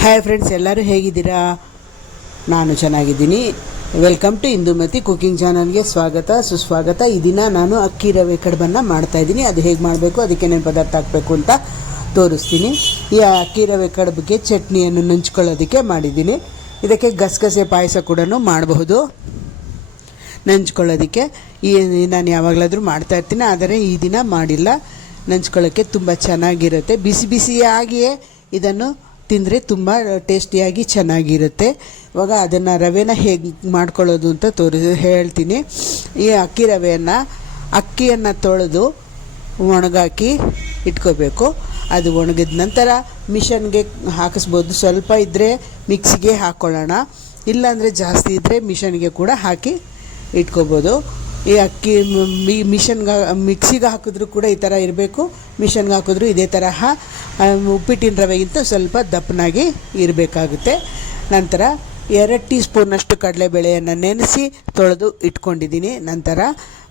Hi friends ಎಲ್ಲರೂ ಹೇಗಿದ್ದೀರಾ? ನಾನು ಚೆನ್ನಾಗಿದ್ದೀನಿ. ವೆಲ್ಕಮ್ ಟು ಇಂದುಮತಿ ಕುಕಿಂಗ್ ಚಾನಲ್ಗೆ ಸ್ವಾಗತ, ಸುಸ್ವಾಗತ. ಈ ದಿನ ನಾನು ಅಕ್ಕಿ ರವೆ ಕಡುಬನ್ನು ಮಾಡ್ತಾ ಇದ್ದೀನಿ. ಅದು ಹೇಗೆ ಮಾಡಬೇಕು, ಅದಕ್ಕೆ ಏನೇನು ಪದಾರ್ಥ ಹಾಕಬೇಕು ಅಂತ ತೋರಿಸ್ತೀನಿ. ಈ ಅಕ್ಕಿ ರವೆ ಕಡುಬಿಗೆ ಚಟ್ನಿಯನ್ನು ನಂಚ್ಕೊಳ್ಳೋದಕ್ಕೆ ಮಾಡಿದ್ದೀನಿ. ಇದಕ್ಕೆ ಗಸಗಸೆ ಪಾಯಸ ಕೂಡ ಮಾಡಬಹುದು. ನಂಚ್ಕೊಳ್ಳೋದಕ್ಕೆ ಈ ನಾನು ಯಾವಾಗಲಾದರೂ ಮಾಡ್ತಾ ಇರ್ತೀನಿ, ಆದರೆ ಈ ದಿನ ಮಾಡಿಲ್ಲ. ನಂಚ್ಕೊಳ್ಳೋಕ್ಕೆ ತುಂಬ ಚೆನ್ನಾಗಿರುತ್ತೆ. ಬಿಸಿ ಬಿಸಿಯಾಗಿಯೇ ಇದನ್ನು ತಿಂದರೆ ತುಂಬ ಟೇಸ್ಟಿಯಾಗಿ ಚೆನ್ನಾಗಿರುತ್ತೆ. ಇವಾಗ ಅದನ್ನು ರವೆನ ಹೇಗೆ ಮಾಡ್ಕೊಳ್ಳೋದು ಅಂತ ತೋರಿ, ಹೇಳ್ತೀನಿ. ಈ ಅಕ್ಕಿ ರವೆಯನ್ನು, ಅಕ್ಕಿಯನ್ನು ತೊಳೆದು ಒಣಗಾಕಿ ಇಟ್ಕೋಬೇಕು. ಅದು ಒಣಗಿದ ನಂತರ ಮಿಷನ್ಗೆ ಹಾಕಿಸ್ಬೋದು. ಸ್ವಲ್ಪ ಇದ್ದರೆ ಮಿಕ್ಸಿಗೆ ಹಾಕ್ಕೊಳ್ಳೋಣ ಇಲ್ಲಾಂದರೆ ಜಾಸ್ತಿ ಇದ್ದರೆ ಮಿಷನ್ಗೆ ಕೂಡ ಹಾಕಿ ಇಟ್ಕೋಬೋದು. ಈ ಅಕ್ಕಿ ಮಿ- ಮಿಷನ್ಗೆ, ಮಿಕ್ಸಿಗೆ ಹಾಕಿದ್ರು ಕೂಡ ಈ ಥರ ಇರಬೇಕು. ಮಿಷನ್ಗೆ ಹಾಕಿದ್ರು ಇದೇ ತರಹ ಉಪ್ಪಿಟ್ಟಿನ ರವೆಗಿಂತ ಸ್ವಲ್ಪ ದಪ್ಪನಾಗಿ ಇರಬೇಕಾಗುತ್ತೆ. ನಂತರ ಎರಡು ಟೀ ಸ್ಪೂನ್ನಷ್ಟು ಕಡಲೆಬೇಳೆಯನ್ನು ನೆನೆಸಿ ತೊಳೆದು ಇಟ್ಕೊಂಡಿದ್ದೀನಿ. ನಂತರ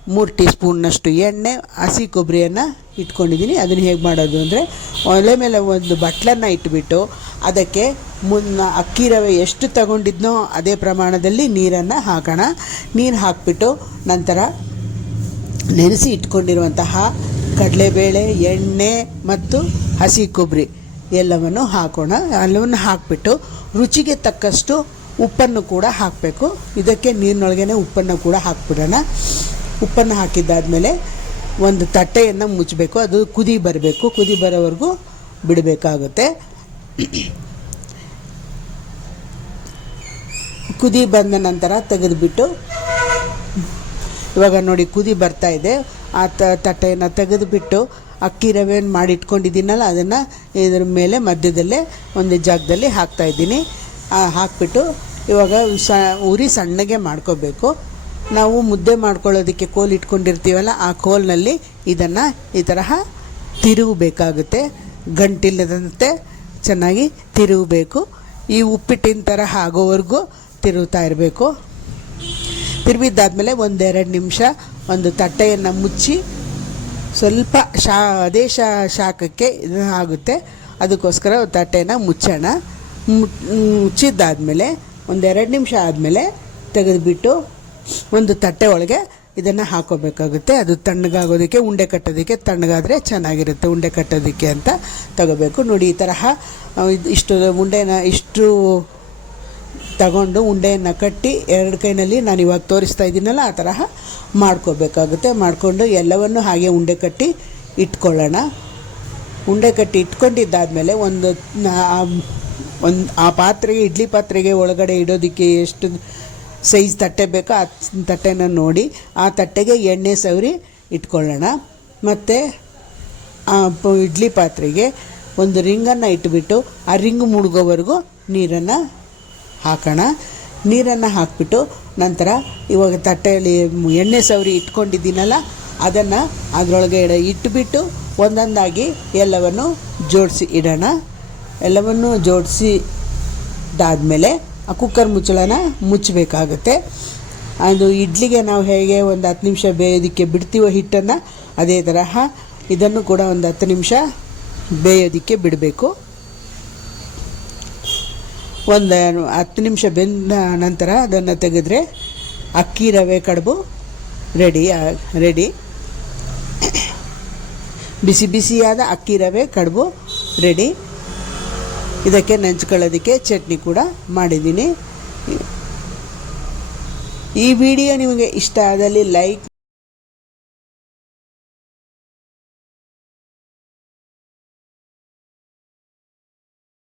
ಮೂರು ಟೀ ಸ್ಪೂನ್ನಷ್ಟು ಎಣ್ಣೆ, ಹಸಿ ಕೊಬ್ಬರಿಯನ್ನು ಇಟ್ಕೊಂಡಿದ್ದೀನಿ. ಅದನ್ನು ಹೇಗೆ ಮಾಡೋದು ಅಂದರೆ, ಒಲೆ ಮೇಲೆ ಒಂದು ಬಟ್ಲನ್ನು ಇಟ್ಬಿಟ್ಟು ಅದಕ್ಕೆ ಮುನ್ನ ಅಕ್ಕಿ ರವೆ ಎಷ್ಟು ತಗೊಂಡಿದ್ನೋ ಅದೇ ಪ್ರಮಾಣದಲ್ಲಿ ನೀರನ್ನು ಹಾಕೋಣ. ನೀರು ಹಾಕಿಬಿಟ್ಟು ನಂತರ ನೆನೆಸಿ ಇಟ್ಕೊಂಡಿರುವಂತಹ ಕಡಲೆಬೇಳೆ, ಎಣ್ಣೆ ಮತ್ತು ಹಸಿ ಕೊಬ್ಬರಿ ಎಲ್ಲವನ್ನು ಹಾಕೋಣ. ಎಲ್ಲವನ್ನು ಹಾಕಿಬಿಟ್ಟು ರುಚಿಗೆ ತಕ್ಕಷ್ಟು ಉಪ್ಪನ್ನು ಕೂಡ ಹಾಕಬೇಕು. ಇದಕ್ಕೆ ನೀರಿನೊಳಗೇ ಉಪ್ಪನ್ನು ಕೂಡ ಹಾಕ್ಬಿಡೋಣ. ಉಪ್ಪನ್ನು ಹಾಕಿದ್ದಾದಮೇಲೆ ಒಂದು ತಟ್ಟೆಯನ್ನು ಮುಚ್ಚಬೇಕು. ಅದು ಕುದಿ ಬರಬೇಕು. ಕುದಿ ಬರೋವರೆಗೂ ಬಿಡಬೇಕಾಗುತ್ತೆ. ಕುದಿ ಬಂದ ನಂತರ ತೆಗೆದುಬಿಟ್ಟು, ಇವಾಗ ನೋಡಿ ಕುದಿ ಬರ್ತಾ ಇದೆ. ಆ ತಟ್ಟೆಯನ್ನು ತೆಗೆದುಬಿಟ್ಟು ಅಕ್ಕಿ ರವೆಯನ್ನು ಮಾಡಿಟ್ಕೊಂಡಿದ್ದೀನಲ್ಲ, ಅದನ್ನು ಇದ್ರ ಮೇಲೆ ಮಧ್ಯದಲ್ಲೇ ಒಂದು ಜಾಗದಲ್ಲಿ ಹಾಕ್ತಾ ಇದ್ದೀನಿ. ಹಾಕ್ಬಿಟ್ಟು ಇವಾಗ ಸ, ಉರಿ ಸಣ್ಣಗೆ ಮಾಡ್ಕೋಬೇಕು. ನಾವು ಮುದ್ದೆ ಮಾಡ್ಕೊಳ್ಳೋದಕ್ಕೆ ಕೋಲ್ ಇಟ್ಕೊಂಡಿರ್ತೀವಲ್ಲ, ಆ ಕೋಲ್ನಲ್ಲಿ ಇದನ್ನು ಈ ತರಹ ತಿರುಗಬೇಕಾಗುತ್ತೆ ಗಂಟಿಲ್ಲದಂತೆ ಚೆನ್ನಾಗಿ ತಿರುಗಬೇಕು. ಈ ಉಪ್ಪಿಟ್ಟಿನ ಥರ ಆಗೋವರೆಗೂ ತಿರುಗ್ತಾ ಇರಬೇಕು. ತಿರುವಿದ್ದಾದಮೇಲೆ ಒಂದೆರಡು ನಿಮಿಷ ಒಂದು ತಟ್ಟೆಯನ್ನು ಮುಚ್ಚಿ ಸ್ವಲ್ಪ ಶಾ, ಅದೇ ಶಾ, ಶಾಖಕ್ಕೆ ಇದು ಆಗುತ್ತೆ. ಅದಕ್ಕೋಸ್ಕರ ತಟ್ಟೆಯನ್ನು ತಟ್ಟೆನ ಮುಚ್ಚೋಣ ಮುಚ್ಚಿದ್ದಾದಮೇಲೆ ಒಂದೆರಡು ನಿಮಿಷ ಆದಮೇಲೆ ತೆಗೆದುಬಿಟ್ಟು ಒಂದು ತಟ್ಟೆ ಒಳಗೆ ಇದನ್ನು ಹಾಕೋಬೇಕಾಗುತ್ತೆ. ಅದು ತಣ್ಣಗಾಗೋದಕ್ಕೆ, ಉಂಡೆ ಕಟ್ಟೋದಕ್ಕೆ ತಣ್ಣಗಾದರೆ ಚೆನ್ನಾಗಿರುತ್ತೆ, ಉಂಡೆ ಕಟ್ಟೋದಕ್ಕೆ ಅಂತ ತಗೋಬೇಕು. ನೋಡಿ, ಈ ತರಹ ಇಷ್ಟು ಉಂಡೆನ, ಇಷ್ಟು ತಗೊಂಡು ಉಂಡೆಯನ್ನು ಕಟ್ಟಿ ಎರಡು ಕೈನಲ್ಲಿ ನಾನು ಇವಾಗ ತೋರಿಸ್ತಾ ಇದ್ದೀನಲ್ಲ, ಆ ತರಹ ಮಾಡ್ಕೋಬೇಕಾಗುತ್ತೆ. ಮಾಡಿಕೊಂಡು ಎಲ್ಲವನ್ನು ಹಾಗೆ ಉಂಡೆ ಕಟ್ಟಿ ಇಟ್ಕೊಳ್ಳೋಣ. ಉಂಡೆ ಕಟ್ಟಿ ಇಟ್ಕೊಂಡಿದ್ದಾದಮೇಲೆ ಒಂದು ಒಂದು, ಆ ಪಾತ್ರೆಗೆ, ಇಡ್ಲಿ ಪಾತ್ರೆಗೆ ಒಳಗಡೆ ಇಡೋದಕ್ಕೆ ಎಷ್ಟು ಸೈಜ್ ತಟ್ಟೆ ಬೇಕೋ, ಆ ತಟ್ಟೆನ ನೋಡಿ, ಆ ತಟ್ಟೆಗೆ ಎಣ್ಣೆ ಸವರಿ ಇಟ್ಕೊಳ್ಳೋಣ. ಮತ್ತು ಇಡ್ಲಿ ಪಾತ್ರೆಗೆ ಒಂದು ರಿಂಗನ್ನು ಇಟ್ಬಿಟ್ಟು, ಆ ರಿಂಗ್ ಮುಳುಗೋವರೆಗೂ ನೀರನ್ನು ಹಾಕೋಣ. ನೀರನ್ನು ಹಾಕಿಬಿಟ್ಟು ನಂತರ ಇವಾಗ ತಟ್ಟೆಯಲ್ಲಿ ಎಣ್ಣೆ ಸವರಿ ಇಟ್ಕೊಂಡಿದ್ದೀನಲ್ಲ, ಅದನ್ನು ಅದರೊಳಗೆ ಇಡ ಇಟ್ಬಿಟ್ಟು ಒಂದೊಂದಾಗಿ ಎಲ್ಲವನ್ನು ಜೋಡಿಸಿ ಇಡೋಣ. ಎಲ್ಲವನ್ನು ಜೋಡಿಸಿದಾದ್ಮೇಲೆ ಆ ಕುಕ್ಕರ್ ಮುಚ್ಚಳನ ಮುಚ್ಚಬೇಕಾಗುತ್ತೆ. ಅದು ಇಡ್ಲಿಗೆ ನಾವು ಹೇಗೆ ಒಂದು ಹತ್ತು ನಿಮಿಷ ಬೇಯೋದಕ್ಕೆ ಬಿಡ್ತೀವೋ ಹಿಟ್ಟನ್ನು, ಅದೇ ತರಹ ಇದನ್ನು ಕೂಡ ಒಂದು ಹತ್ತು ನಿಮಿಷ ಬೇಯೋದಕ್ಕೆ ಬಿಡಬೇಕು. ಒಂದು ಹತ್ತು ನಿಮಿಷ ಬೆಂದ ನಂತರ ಅದನ್ನು ತೆಗೆದ್ರೆ ಅಕ್ಕಿ ರವೆ ಕಡುಬು ರೆಡಿ ರೆಡಿ. ಬಿಸಿ ಬಿಸಿಯಾದ ಅಕ್ಕಿ ರವೆ ಕಡುಬು ರೆಡಿ. ಇದಕ್ಕೆ ನೆಂಚ್ಕೊಳ್ಳೋದಕ್ಕೆ ಚಟ್ನಿ ಕೂಡ ಮಾಡಿದ್ದೀನಿ. ಈ ವಿಡಿಯೋ ನಿಮಗೆ ಇಷ್ಟ ಆದಲ್ಲಿ ಲೈಕ್